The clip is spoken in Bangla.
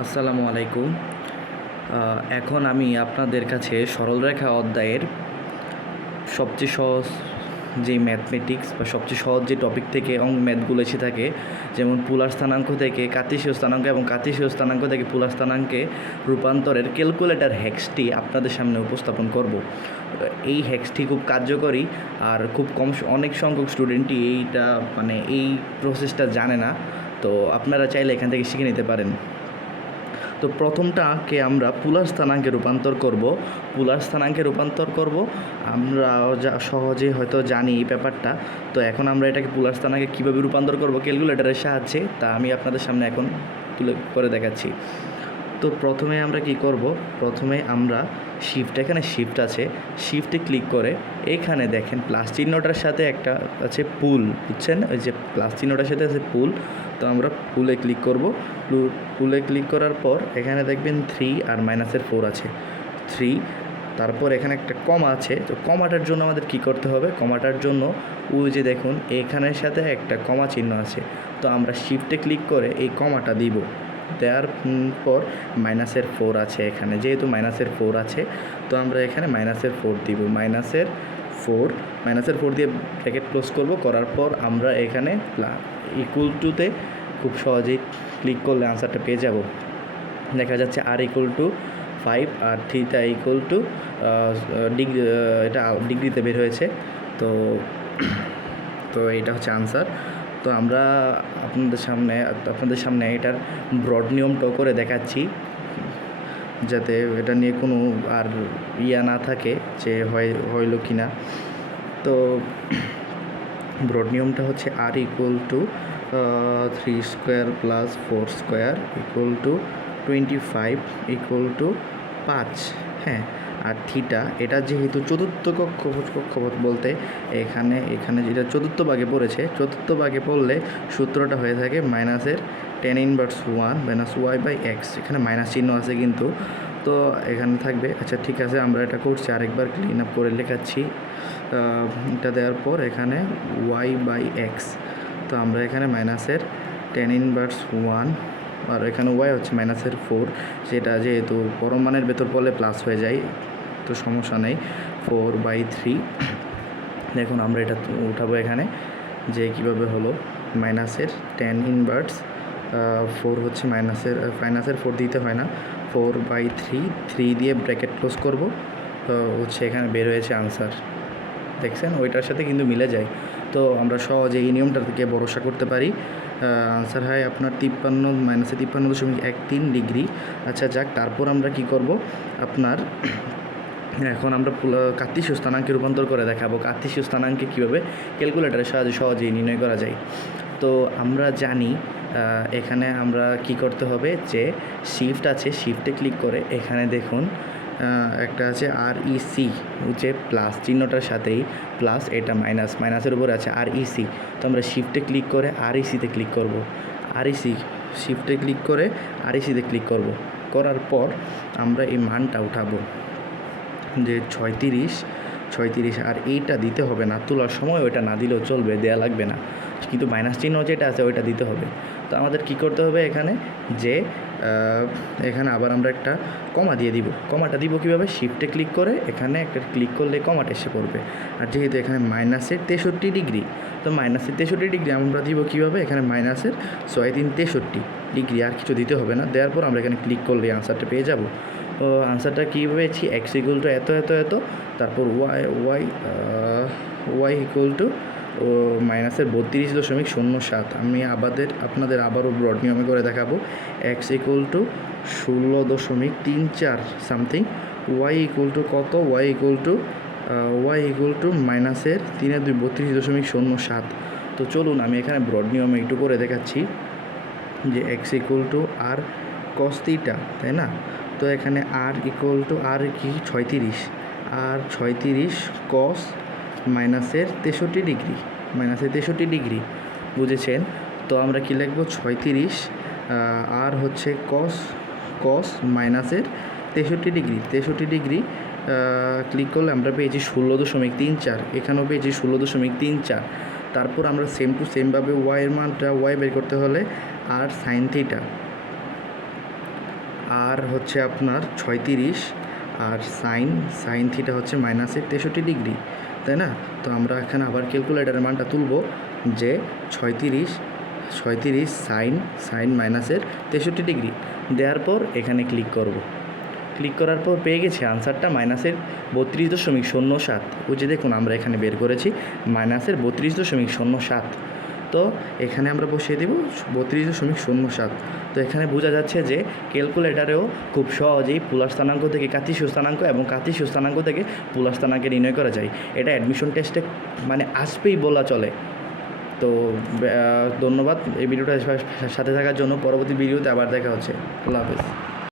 আসসালামু আলাইকুম। এখন আমি আপনাদের কাছে সরলরেখা অধ্যায়ের সবচেয়ে সহজ যে ম্যাথমেটিক্স বা সবচেয়ে সহজ যে টপিক থেকে অঙ্ক ম্যাথগুলো এসে থাকে, যেমন পুলার স্থানাঙ্ক থেকে কাতিসীয় স্থানাঙ্ক এবং কাতিসীয় স্থানাঙ্ক থেকে পুলার স্থানাঙ্কে রূপান্তরের ক্যালকুলেটর হ্যাক্সটি আপনাদের সামনে উপস্থাপন করব। এই হ্যাক্সটি খুব কার্যকরী আর খুব কম অনেক সংখ্যক স্টুডেন্টই এইটা মানে এই প্রসেসটা জানে না। তো আপনারা চাইলে এখান থেকে শিখে নিতে পারেন। তো প্রথমটাকে আমরা পুলার স্থানাঙ্কে রূপান্তর করব। পুলার স্থানাঙ্কে রূপান্তর করব। আমরা যা সহজে হয়তো জানি এই ব্যাপারটা। তো এখন আমরা এটাকে পুলার স্থানাঙ্কে কীভাবে রূপান্তর করব ক্যালকুলেটারের সাহায্যে তা আমি আপনাদের সামনে এখন তুলে করে দেখাচ্ছি। তো প্রথমে আমরা কি করব? প্রথমে আমরা শিফট এখানে শিফট আছে। শিফটে ক্লিক করে এখানে দেখেন প্লাস চিহ্নটার সাথে একটা আছে পুল বুঝছেন? ওই যে প্লাস চিহ্নটার সাথে আছে পুল তো আমরা পুলে ক্লিক করব। পুলে ক্লিক করার পর এখানে দেখবেন থ্রি আর মাইনাসের ফোর আছে। থ্রি তারপর এখানে একটা কমা আছে। তো কমাটার জন্য আমাদের কি করতে হবে? কমাটার জন্য ওই যে দেখুন, এখানের সাথে একটা কমা চিহ্ন আছে। তো আমরা শিফটে ক্লিক করে এই কমাটা দিব। দেওয়ার পর মাইনাসের ফোর আছে এখানে। যেহেতু মাইনাসের ফোর আছে, তো আমরা এখানে মাইনাসের ফোর দিব। মাইনাসের ফোর মাইনাসের ফোর দিয়ে ব্র্যাকেট ক্লোজ করব। করার পর আমরা এখানে ইকুয়াল টুতে খুব সহজেই ক্লিক করলে আনসারটা পেয়ে যাব। দেখা যাচ্ছে আর ইকুয়াল টু ফাইভ আর থ্রিটা ইকুয়াল টু ডিগ্রি এটা ডিগ্রিতে বের হয়েছে। তো তো এটা হচ্ছে আনসার তো আমরা আপনাদের সামনে আপনাদের সামনে এটার ব্রড নিয়মটাও করে দেখাচ্ছি। যাতে এটা নিয়ে কোনো আর ইয়া না থাকে যে হয়, হইল কি না তো ব্রড নিয়মটা হচ্ছে R equal to three square plus four square equal to twenty five equal to পাঁচ। হ্যাঁ আর থিটা, এটা যেহেতু চতুর্থ কক্ষ কক্ষপথ বলতে এখানে এখানে যেটা চতুর্থ ভাগে পড়েছে, চতুর্থ ভাগে পড়লে সূত্রটা হয়ে থাকে মাইনাসের tan inverse one minus Y by X এখানে মাইনাস চিহ্ন আছে কিন্তু। তো এখানে থাকবে আচ্ছা ঠিক আছে, আমরা এটা করছি, আরেকবার ক্লিন আপ করে লেখাচ্ছি। এটা দেওয়ার পর এখানে ওয়াই বাই এক্স তো আমরা এখানে মাইনাসের টেন ইনভার্স ওয়ান আর এখানে ওয়াই হচ্ছে মাইনাসের ফোর যেটা যেহেতু পরম মানের ভেতর পড়লে প্লাস হয়ে যায়। তো সমস্যা নেই ফোর বাই থ্রি দেখুন, আমরা এটা উঠাবো এখানে, যে কীভাবে হলো মাইনাসের টেন ইনভার্স ফোর হচ্ছে মাইনাসের মাইনাসের ফোর দিতে হয় না। ফোর বাই থ্রি থ্রি দিয়ে ব্র্যাকেট ক্লোজ করব হচ্ছে এখানে বের হয়েছে আনসার দেখছেন? ওইটার সাথে কিন্তু মিলে যায়। তো আমরা সহজে এই নিয়মটা থেকে ভরসা করতে পারি। আনসার হয় আপনার তিপ্পান্ন মাইনাসে তিপ্পান্ন দশমিক এক তিন ডিগ্রি। আচ্ছা যাক, তারপর আমরা কি করব? আপনার এখন আমরা কার্তিসীয় স্থানাঙ্কে রূপান্তর করে দেখাবো। কার্তিসীয় স্থানাঙ্কে কীভাবে ক্যালকুলেটরের সাহায্যে সহজেই নির্ণয় করা যায়। তো আমরা জানি এখানে আমরা কি করতে হবে যে শিফট আছে শিফটে ক্লিক করে এখানে দেখুন একটা আছে আর ইসি যে প্লাস চিহ্নটার সাথেই প্লাস এটা মাইনাস মাইনাসের উপরে আছে আর ইসি তো আমরা শিফটে ক্লিক করে আর ইসিতে ক্লিক করব। আর ইসি শিফটে ক্লিক করে আর ইসিতে ক্লিক করব। করার পর আমরা এই মানটা উঠাবো। যে ছয়তিরিশ ছয়তিরিশ আর এইটা দিতে হবে না। তোলার সময় ওইটা না দিলেও চলবে, দেয়া লাগবে না। কিন্তু মাইনাস চিহ্ন যেটা আছে ওইটা দিতে হবে। তো আমাদের কি করতে হবে এখানে? যে এখানে আবার আমরা একটা কমা দিয়ে দিব। কমাটা দিব কীভাবে? শিফটে ক্লিক করে এখানে একটা ক্লিক করলে কমাটা এসে পড়বে। আর যেহেতু এখানে মাইনাসের তেষট্টি ডিগ্রি তো মাইনাসের তেষট্টি ডিগ্রি আমরা দিব কীভাবে? এখানে মাইনাসের ছয় তিন তেষট্টি ডিগ্রি আর কিছু দিতে হবে না। দেওয়ার পর আমরা এখানে ক্লিক করলে আনসারটা পেয়ে যাব। তো আনসারটা কী পেয়েছি? এক্স ইকুয়াল টু এত এত এত, তারপর Y Y Y equal to ও মাইনাসের বত্রিশ দশমিক শূন্য সাত। আমি আবাদের, আপনাদের আবারও ব্রড নিয়মে করে দেখাবো। এক্স ইকুয়াল টু ষোলো দশমিক তিন চার সামথিং ওয়াই ইকুয়াল টু কত? Y equal to Y equal to মাইনাসের তিনে দুই বত্রিশ দশমিক শূন্য সাত। তো চলুন, আমি এখানে ব্রড নিয়মে একটু করে দেখাচ্ছি যে এক্স ইকুয়াল টু আর কস্তিটা তাই না? তো এখানে আর ইকুয়াল টু আর কি? ছয়তিরিশ। আর ছয়তিরিশ কস মাইনাসের তেষট্টি ডিগ্রি মাইনাসের তেষট্টি ডিগ্রি, বুঝেছেন? তো আমরা কী লিখব? ছয়তিরিশ আর হচ্ছে কস কস মাইনাসের তেষট্টি ডিগ্রি। তেষট্টি ডিগ্রি ক্লিক করলে আমরা পেয়েছি ষোলো দশমিক তিন চার। এখানেও পেয়েছি ষোলো দশমিক তিন চার। তারপর আমরা সেম টু সেমভাবে ওয়াইয়ের মানটা ওয়াই বের করতে হলে আর সাইন থিটা আর হচ্ছে আপনার ছয়তিরিশ আর সাইন সাইন থিটা হচ্ছে মাইনাসের তেষট্টি ডিগ্রি, তাই না? তো আমরা এখানে আবার ক্যালকুলেটারের মানটা তুলব যে ছয়তিরিশ ছয়তিরিশ সাইন সাইন মাইনাসের তেষট্টি ডিগ্রি। দেওয়ার পর এখানে ক্লিক করব। ক্লিক করার পর পেয়ে গেছি আনসারটা মাইনাসের বত্রিশ দশমিক শূন্য সাত। ওই যে দেখুন, আমরা এখানে বের করেছি মাইনাসের বত্রিশ দশমিক শূন্য সাত। তো এখানে আমরা বসিয়ে দেব বত্রিশ দশমিক শূন্য সাত। তো এখানে বোঝা যাচ্ছে যে ক্যালকুলেটারেও খুব সহজেই পুলার স্থানাঙ্ক থেকে কাতিসীয় স্থানাঙ্ক এবং কাতিসীয় স্থানাঙ্ক থেকে পুলার স্থানাঙ্কে নির্ণয় করা যায়। এটা অ্যাডমিশন টেস্টে মানে আসবেই বলা চলে। তো ধন্যবাদ এই ভিডিওটার সাথে থাকার জন্য। পরবর্তী ভিডিওতে আবার দেখা হচ্ছে। আল্লাহ হাফেজ।